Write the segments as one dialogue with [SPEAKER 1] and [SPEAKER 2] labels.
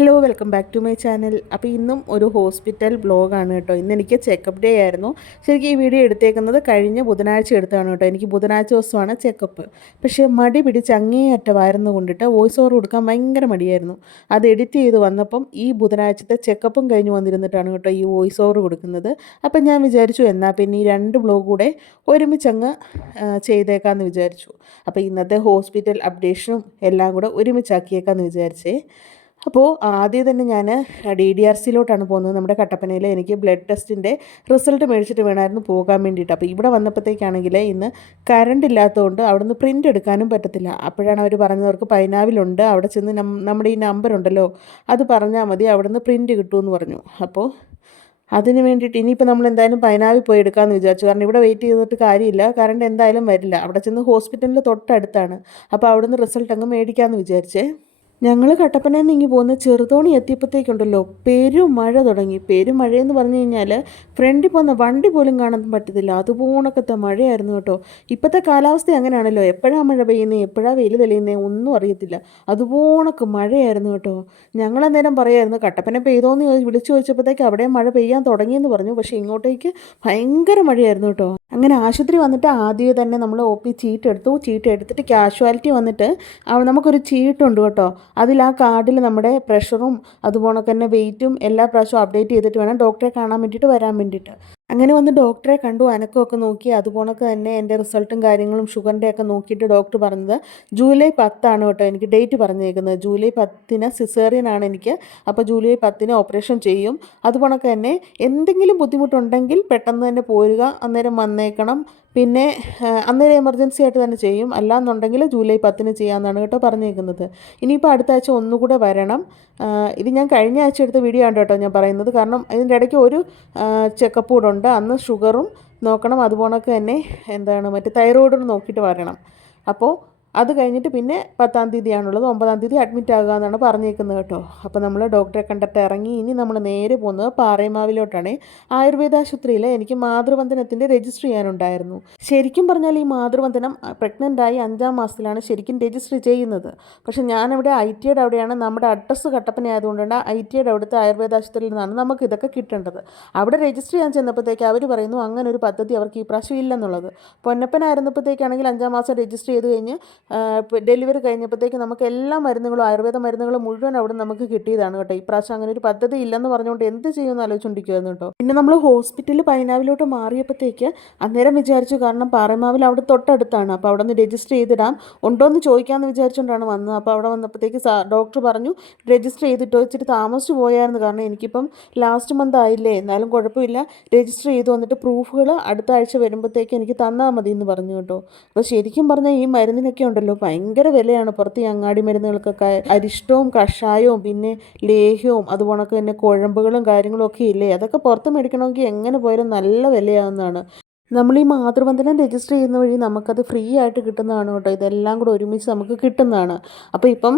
[SPEAKER 1] Hello welcome back to my channel അപ്പോൾ ഇന്നും ഒരു ഹോസ്പിറ്റൽ ബ്ലോഗാണ് കേട്ടോ. ഇന്ന് എനിക്ക് ചെക്കപ്പ് ഡേ ആയിരുന്നു. ശരിക്കും ഈ വീഡിയോ എടുത്തേക്കുന്നത് കഴിഞ്ഞ ബുധനാഴ്ച എടുത്താണ് കേട്ടോ. എനിക്ക് ബുധനാഴ്ച ദിവസമാണ് ചെക്കപ്പ് പക്ഷേ മടി പിടിച്ച് അങ്ങേയറ്റമായിരുന്നു കൊണ്ടിട്ട് വോയിസ് ഓവർ കൊടുക്കാൻ ഭയങ്കര മടിയായിരുന്നു. അത് എഡിറ്റ് ചെയ്ത് വന്നപ്പം ഈ ബുധനാഴ്ചത്തെ ചെക്കപ്പും കഴിഞ്ഞ് വന്നിരുന്നിട്ടാണ് കേട്ടോ ഈ വോയിസ് ഓവർ കൊടുക്കുന്നത്. അപ്പം ഞാൻ വിചാരിച്ചു എന്നാൽ പിന്നെ ഈ രണ്ട് ബ്ലോഗ് കൂടെ ഒരുമിച്ചങ്ങ് ചെയ്തേക്കാമെന്ന് വിചാരിച്ചു. അപ്പോൾ ഇന്നത്തെ ഹോസ്പിറ്റൽ അപ്ഡേഷനും എല്ലാം കൂടെ ഒരുമിച്ചാക്കിയേക്കാമെന്ന് വിചാരിച്ചേ. അപ്പോൾ ആദ്യം തന്നെ ഞാൻ ഡി ഡി ആർ സിയിലോട്ടാണ് പോകുന്നത്. നമ്മുടെ കട്ടപ്പനയിൽ എനിക്ക് ബ്ലഡ് ടെസ്റ്റിന്റെ റിസൾട്ട് മേടിച്ചിട്ട് വേണമായിരുന്നു പോകാൻ വേണ്ടിയിട്ട്. അപ്പോൾ ഇവിടെ വന്നപ്പോഴത്തേക്കാണെങ്കിൽ ഇന്ന് കറണ്ട് ഇല്ലാത്തതുകൊണ്ട് അവിടെ നിന്ന് പ്രിന്റ് എടുക്കാനും പറ്റത്തില്ല. അപ്പോഴാണ് അവർ പറഞ്ഞവർക്ക് പൈനാവിലുണ്ട് അവിടെ ചെന്ന് നമ്മുടെ ഈ നമ്പർ ഉണ്ടല്ലോ അത് പറഞ്ഞാൽ മതി അവിടെ നിന്ന് പ്രിന്റ് കിട്ടുമെന്ന് പറഞ്ഞു. അപ്പോൾ അതിന് വേണ്ടിയിട്ട് ഇനിയിപ്പോൾ നമ്മൾ എന്തായാലും പൈനാവിൽ പോയി എടുക്കാമെന്ന് വിചാരിച്ചു. കാരണം ഇവിടെ വെയിറ്റ് ചെയ്തിട്ട് കാര്യമില്ല. കറണ്ട് എന്തായാലും വരില്ല. അവിടെ ചെന്ന് ഹോസ്പിറ്റലിന്റെ തൊട്ടടുത്താണ്. അപ്പോൾ അവിടുന്ന് റിസൾട്ട് അങ്ങ് മേടിക്കാമെന്ന് വിചാരിച്ചേ. ഞങ്ങൾ കട്ടപ്പനയിൽ നിന്ന് ഇങ്ങി പോകുന്ന ചെറുതോണി എത്തിയപ്പോഴത്തേക്കുണ്ടല്ലോ പെരുമഴ തുടങ്ങി. പെരുമഴയെന്ന് പറഞ്ഞു കഴിഞ്ഞാൽ ഫ്രണ്ടിൽ പോകുന്ന വണ്ടി പോലും കാണാൻ പറ്റത്തില്ല. അതുപോണക്കത്തെ മഴയായിരുന്നു കേട്ടോ. ഇപ്പോഴത്തെ കാലാവസ്ഥ അങ്ങനെയാണല്ലോ എപ്പോഴാണ് മഴ പെയ്യുന്നത് എപ്പോഴാണ് വെയിൽ തെളിയുന്നത് ഒന്നും അറിയത്തില്ല. അതുപോണക്ക് മഴയായിരുന്നു കേട്ടോ. ഞങ്ങൾ അന്നേരം പറയായിരുന്നു കട്ടപ്പന പെയ്തോന്ന് വിളിച്ചു ചോദിച്ചപ്പോഴത്തേക്ക് അവിടെ മഴ പെയ്യാൻ തുടങ്ങിയെന്ന് പറഞ്ഞു. പക്ഷേ ഇങ്ങോട്ടേക്ക് ഭയങ്കര മഴയായിരുന്നു കേട്ടോ. അങ്ങനെ ആശുപത്രി വന്നിട്ട് ആദ്യമേ തന്നെ നമ്മൾ ഒ പി ചീട്ട് എടുത്തു ചീട്ട് എടുത്തിട്ട് കാഷ്വാലിറ്റി വന്നിട്ട് നമുക്കൊരു ചീട്ടുണ്ട് കേട്ടോ. അതിൽ ആ കാർഡിൽ നമ്മുടെ പ്രഷറും അതുപോലെ തന്നെ വെയിറ്റും എല്ലാ പ്രാവശ്യവും അപ്ഡേറ്റ് ചെയ്തിട്ട് വേണം ഡോക്ടറെ കാണാൻ വേണ്ടിയിട്ട് വരാൻ വേണ്ടിയിട്ട്. അങ്ങനെ വന്ന് ഡോക്ടറെ കണ്ടു അനക്കമൊക്കെ നോക്കി. അതുപോണക്ക് തന്നെ എന്റെ റിസൾട്ടും കാര്യങ്ങളും ഷുഗറിന്റെ ഒക്കെ നോക്കിയിട്ട് ഡോക്ടർ പറഞ്ഞത് ജൂലൈ പത്താണ് കേട്ടോ എനിക്ക് ഡേറ്റ് പറഞ്ഞേക്കുന്നത്. ജൂലൈ പത്തിന് സിസേറിയനാണ് എനിക്ക്. അപ്പോൾ ജൂലൈ പത്തിന് ഓപ്പറേഷൻ ചെയ്യും. അതുപോണക്ക് തന്നെ എന്തെങ്കിലും ബുദ്ധിമുട്ടുണ്ടെങ്കിൽ പെട്ടെന്ന് തന്നെ പോരുക അന്നേരം വന്നേക്കണം. പിന്നെ അന്നേരം എമർജൻസി ആയിട്ട് തന്നെ ചെയ്യും. അല്ലാന്നുണ്ടെങ്കിൽ ജൂലൈ പത്തിന് ചെയ്യാമെന്നാണ് കേട്ടോ പറഞ്ഞേക്കുന്നത്. ഇനിയിപ്പോൾ അടുത്ത ആഴ്ച ഒന്നുകൂടെ വരണം. ഇത് ഞാൻ കഴിഞ്ഞ ആഴ്ച എടുത്ത വീഡിയോ ആണ് കേട്ടോ ഞാൻ പറയുന്നത്. കാരണം ഇതിന്റെ ഇടയ്ക്ക് ഒരു ചെക്കപ്പ് കൂടെ ഉണ്ട്. അന്ന് ഷുഗറും നോക്കണം. അതുപോണക്ക് തന്നെ എന്താണ് മറ്റേ തൈറോയിഡും നോക്കിയിട്ട് വരണം. അപ്പോൾ അത് കഴിഞ്ഞിട്ട് പിന്നെ പത്താം തീയതിയാണുള്ളത്. ഒമ്പതാം തീയതി അഡ്മിറ്റ് ആകുക എന്നാണ് പറഞ്ഞേക്കുന്നത് കേട്ടോ. അപ്പോൾ നമ്മൾ ഡോക്ടറെ കണ്ടിട്ട് ഇറങ്ങി. ഇനി നമ്മൾ നേരെ പോകുന്നത് പാറേമാവിലോട്ടാണ്. ആയുർവേദ ആശുപത്രിയിൽ എനിക്ക് മാതൃവന്ദനത്തിന്റെ രജിസ്റ്റർ ചെയ്യാനുണ്ടായിരുന്നു. ശരിക്കും പറഞ്ഞാൽ ഈ മാതൃവന്ദനം പ്രഗ്നന്റ് ആയി അഞ്ചാം മാസത്തിലാണ് ശരിക്കും രജിസ്റ്റർ ചെയ്യുന്നത്. പക്ഷേ ഞാനിവിടെ ഐ ടിയുടെ അവിടെയാണ് നമ്മുടെ അഡ്രസ്സ് കട്ടപ്പന ആയതുകൊണ്ടാണ് ഐ ടിയുടെ അവിടുത്തെ ആയുർവേദ ആശുപത്രിയിൽ നിന്നാണ് നമുക്ക് ഇതൊക്കെ കിട്ടേണ്ടത്. അവിടെ രജിസ്റ്റർ ചെയ്യാൻ ചെന്നപ്പോഴത്തേക്ക് അവർ പറയുന്നു അങ്ങനെ ഒരു പദ്ധതി അവർക്ക് ഈ പ്രാവശ്യം ഇല്ലെന്നുള്ളത്. പൊന്നപ്പനായിരുന്നപ്പോഴത്തേക്കാണെങ്കിൽ അഞ്ചാം മാസം രജിസ്റ്റർ ചെയ്ത് കഴിഞ്ഞ് ഡെലിവറി കഴിഞ്ഞപ്പോഴത്തേക്ക് നമുക്ക് എല്ലാ മരുന്നുകളും ആയുർവേദ മരുന്നുകളും മുഴുവൻ അവിടെ നമുക്ക് കിട്ടിയതാണ് കേട്ടോ. ഈ പ്രാവശ്യം അങ്ങനെ ഒരു പദ്ധതി ഇല്ലെന്ന് പറഞ്ഞുകൊണ്ട് എന്ത് ചെയ്യുമെന്ന് ആലോചിച്ചുകൊണ്ടിരിക്കുമായിരുന്നു കേട്ടോ. പിന്നെ നമ്മൾ ഹോസ്പിറ്റലിൽ പൈനാവിലോട്ട് മാറിയപ്പോഴത്തേക്ക് അന്നേരം വിചാരിച്ചു കാരണം പാറമാവിൽ അവിടെ തൊട്ടടുത്താണ്. അപ്പോൾ അവിടെ നിന്ന് രജിസ്റ്റർ ചെയ്തിടാം. ഉണ്ടോ എന്ന് ചോദിക്കാമെന്ന് വിചാരിച്ചുകൊണ്ടാണ് വന്നത്. അപ്പോൾ അവിടെ വന്നപ്പോഴത്തേക്ക് ഡോക്ടർ പറഞ്ഞു രജിസ്റ്റർ ചെയ്തിട്ടോ. ഇച്ചിരി താമസിച്ച് പോയായിരുന്നു. കാരണം എനിക്കിപ്പം ലാസ്റ്റ് മന്ത് ആയില്ലേ. എന്നാലും കുഴപ്പമില്ല. രജിസ്റ്റർ ചെയ്ത് വന്നിട്ട് പ്രൂഫുകൾ അടുത്ത ആഴ്ച വരുമ്പോഴത്തേക്ക് എനിക്ക് തന്നാൽ മതി എന്ന് പറഞ്ഞു കേട്ടോ. അപ്പോൾ ശരിക്കും പറഞ്ഞാൽ ഈ മരുന്നിനൊക്കെ ഉണ്ടല്ലോ. ഭയങ്കര വിലയാണ്. പുറത്ത് ഈ അങ്ങാടി മരുന്നുകൾക്കൊക്കെ അരിഷ്ടവും കഷായവും പിന്നെ ലേഹ്യവും അതുപോണക്ക് തന്നെ കുഴമ്പുകളും കാര്യങ്ങളും ഒക്കെ ഇല്ലേ? അതൊക്കെ പുറത്ത് മേടിക്കണമെങ്കിൽ എങ്ങനെ പോയാലും നല്ല വിലയാവുന്നതാണ്. നമ്മൾ ഈ മാതൃബന്ധനം രജിസ്റ്റർ ചെയ്യുന്ന വഴി നമുക്കത് ഫ്രീ ആയിട്ട് കിട്ടുന്നതാണ് കേട്ടോ. ഇതെല്ലാം കൂടെ ഒരുമിച്ച് നമുക്ക് കിട്ടുന്നതാണ്. അപ്പോൾ ഇപ്പം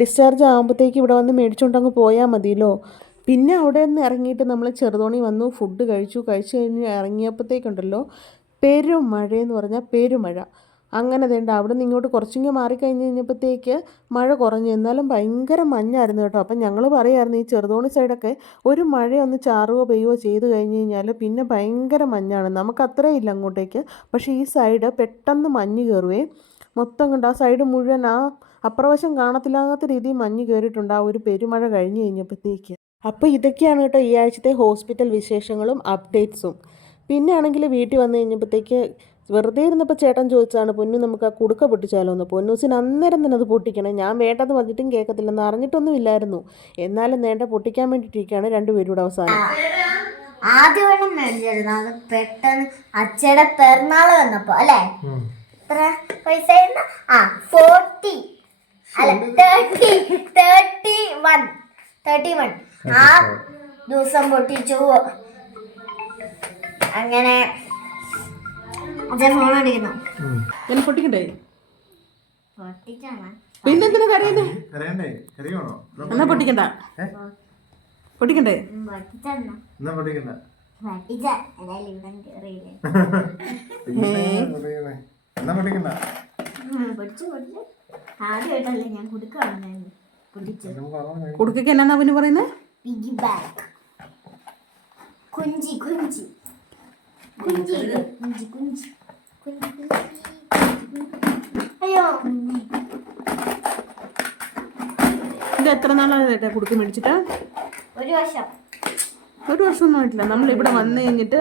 [SPEAKER 1] ഡിസ്ചാർജ് ആകുമ്പോഴത്തേക്ക് ഇവിടെ വന്ന് മേടിച്ചുകൊണ്ടങ്ങ് പോയാൽ മതിയല്ലോ. പിന്നെ അവിടെ നിന്ന് ഇറങ്ങിയിട്ട് നമ്മൾ ചെറുതോണി വന്നു ഫുഡ് കഴിച്ചു. കഴിച്ചു കഴിഞ്ഞ് ഇറങ്ങിയപ്പോഴത്തേക്കുണ്ടല്ലോ പെരുമഴയെന്ന് പറഞ്ഞാൽ പെരുമഴ. അങ്ങനെ വേണ്ട അവിടെ നിന്ന് ഇങ്ങോട്ട് കുറച്ചിങ്ങ് മാറിക്കഴിഞ്ഞ് കഴിഞ്ഞപ്പോഴത്തേക്ക് മഴ കുറഞ്ഞു. എന്നാലും ഭയങ്കര മഞ്ഞായിരുന്നു കേട്ടോ. അപ്പം ഞങ്ങൾ പറയായിരുന്നു ഈ ചെറുതോണി സൈഡൊക്കെ ഒരു മഴയൊന്ന് ചാറുകയോ പെയ്യുകയോ ചെയ്ത് കഴിഞ്ഞ് കഴിഞ്ഞാൽ പിന്നെ ഭയങ്കര മഞ്ഞാണ്. നമുക്ക് അത്രയും ഇല്ല അങ്ങോട്ടേക്ക്. പക്ഷേ ഈ സൈഡ് പെട്ടെന്ന് മഞ്ഞ് കയറുവേ. മൊത്തം കണ്ട്? ആ സൈഡ് മുഴുവൻ ആ അപ്രവശം കാണത്തില്ലാത്ത രീതിയിൽ മഞ്ഞ് കയറിയിട്ടുണ്ട് ആ ഒരു പെരുമഴ കഴിഞ്ഞ് കഴിഞ്ഞപ്പോഴത്തേക്ക്. അപ്പോൾ ഇതൊക്കെയാണ് കേട്ടോ ഈ ആഴ്ചത്തെ ഹോസ്പിറ്റൽ വിശേഷങ്ങളും അപ്ഡേറ്റ്സും. പിന്നെ ആണെങ്കിൽ വീട്ടിൽ വന്നു കഴിഞ്ഞപ്പോഴത്തേക്ക് വെറുതെ ഇരുന്നപ്പോൾ ചേട്ടൻ ചോദിച്ചാണ് പൊന്നു നമുക്ക് ആ കുടുക്ക പൊട്ടിച്ചാലോ? എന്ന്. പൊന്നൂസിന് അന്നേരം തന്നെ അത് പൊട്ടിക്കണം. ഞാൻ വേണ്ടെന്ന് പറഞ്ഞിട്ടും കേൾക്കത്തില്ലെന്ന് അറിഞ്ഞിട്ടൊന്നും ഇല്ലായിരുന്നു. എന്നാലും നേണ്ട പൊട്ടിക്കാൻ വേണ്ടിയിട്ടിരിക്കുകയാണ് രണ്ടുപേരും കൂടെ അവസാനം.
[SPEAKER 2] ആദ്യം വേണം മേടിച്ചിരുന്നു അത് പെട്ടെന്ന് അച്ഛയുടെ പിറന്നാൾ വന്നപ്പോ അല്ലേ? എത്ര പൈസ ആ ഫോർട്ടി അല്ല thirty thirty one thirty one ആ ദിവസം പൊട്ടിച്ചു. അങ്ങനെ അച്ഛൻ ഫോൺ അടിക്കുന്നു.
[SPEAKER 1] ഞാൻ പൊട്ടിക്കണ്ടേ? പിന്നെന്തിനു കരയുന്നേ?
[SPEAKER 3] കരയണ്ടേ? കരയണോ
[SPEAKER 1] എന്നാ പൊട്ടിക്കണ്ട. പൊട്ടിക്കണ്ടേ?
[SPEAKER 3] എന്നാ
[SPEAKER 2] കയറിയില്ലേ
[SPEAKER 3] എന്നാ അറിയാൻ
[SPEAKER 4] കുടുക്കയ്ക്ക് എന്നാ അവന് പറയുന്നത്
[SPEAKER 2] കുഞ്ചി കുഞ്ചി. കുഞ്ചി കുഞ്ചി കുഞ്ചി.
[SPEAKER 4] ഇത് എത്ര നാളായിട്ട് കുടുക്കി മേടിച്ചിട്ട്?
[SPEAKER 2] ഒരു വർഷം.
[SPEAKER 4] ഒരു വർഷമൊന്നും ആയിട്ടില്ല. നമ്മൾ ഇവിടെ വന്നു കഴിഞ്ഞിട്ട്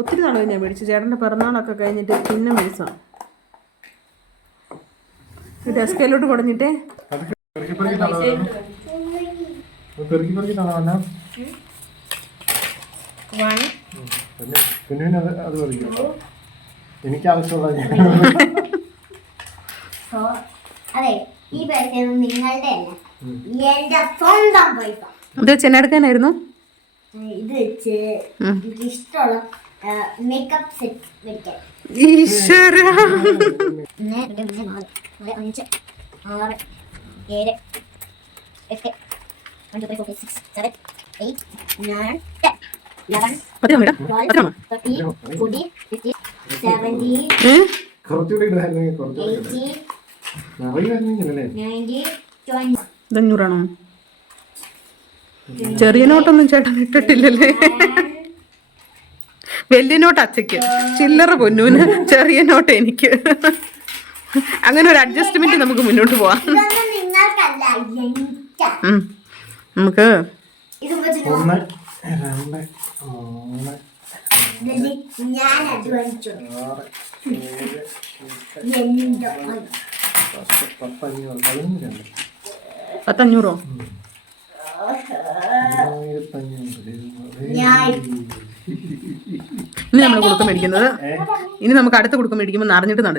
[SPEAKER 4] ഒത്തിരി നാൾ കഴിഞ്ഞാൽ മേടിച്ചു. ചേട്ടന്റെ പിറന്നാളൊക്കെ കഴിഞ്ഞിട്ട് പിന്നെ മേടിച്ചാണ് ഡെസ്കയിലോട്ട് കുടഞ്ഞിട്ടേ.
[SPEAKER 3] പിന്നെ പിന്നെ അത് അത് പെറുക്കും. എനിക്ക് ആവശ്യമുള്ള ഞാൻ
[SPEAKER 2] സോ അതെ ഈ പൈസ നിങ്ങളുടെ അല്ല എന്റെ സ്വന്തം പൈസ
[SPEAKER 4] ഇത് ചെന്നെടുക്കാനായിരുന്നു
[SPEAKER 2] ഇത് വെച്ച് എനിക്ക് ഇഷ്ടമുള്ള മേക്കപ്പ് സെറ്റ് മേടിക്കാൻ
[SPEAKER 4] ഈശ്വര
[SPEAKER 2] ഒന്ന് രണ്ട് മൂന്ന് നാല് നാല് അഞ്ച് ആറ് ഏഴ് എട്ട് one two three four five six seven eight nine ten eleven
[SPEAKER 4] പത്തിരോ
[SPEAKER 2] twelve thirteen fourteen fifteen seventeen
[SPEAKER 4] ഇതഞ്ഞൂറാണോ? ചെറിയ നോട്ടൊന്നും ചേട്ടൻ ഇട്ടിട്ടില്ലല്ലേ? വലിയ നോട്ട് അച്ചയ്ക്ക്. ചില്ലറ പൊന്നൂന്. ചെറിയ നോട്ട് എനിക്ക്. അങ്ങനെ ഒരു അഡ്ജസ്റ്റ്മെന്റ് നമുക്ക് മുന്നോട്ട് പോവാം. നമുക്ക്
[SPEAKER 2] ഞാൻ അധ്വാനിച്ചു.
[SPEAKER 3] പത്തഞ്ഞൂറ്?
[SPEAKER 4] ഇനി നമ്മൾ കൊടുക്കും മേടിക്കുന്നത്. ഇനി നമുക്ക് അടുത്ത കൊടുക്കും മേടിക്കുമ്പോൾ നിറഞ്ഞിട്ട് നട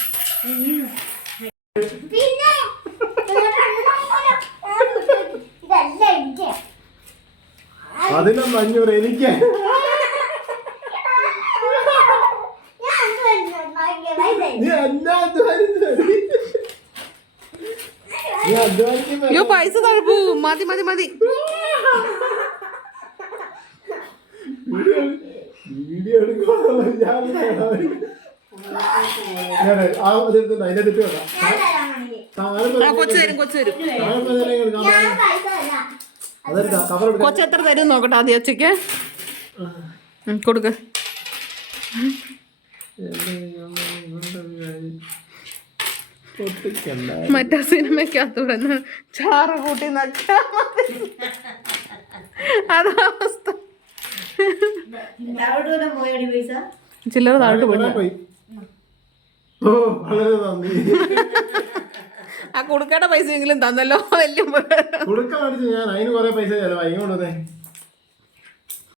[SPEAKER 3] അധ്വാനിച്ചത്? അഞ്ഞൂറ് എനിക്ക്.
[SPEAKER 4] അയ്യോ പൈസ തഴപ്പൂ. മതി മതി മതി.
[SPEAKER 3] വീഡിയോ ഞാൻ. അതിന്റെ
[SPEAKER 4] കൊച്ചു തരും കൊച്ചു തരും.
[SPEAKER 2] പൈസ തരാം
[SPEAKER 4] നോക്കട്ടെ ആദ്യം ഒച്ചയ്ക്ക്. കൊടുക്ക. മറ്റേ സിനിമയ്ക്കകത്ത് വന്ന് ചാറ് കൂട്ടി നട്ടാ അതവസ്ഥ ചില്ലറ താഴോട്ട് പോയി.
[SPEAKER 3] ഓ വളരെ നന്ദി.
[SPEAKER 4] ആ കൊടുക്കേണ്ട പൈസ എങ്കിലും തന്നല്ലോ വലിയ.
[SPEAKER 3] കൊടുക്കാൻ ഞാൻ അതിന് കുറെ പൈസ ചെലവായി ഇങ്ങോട്ടേ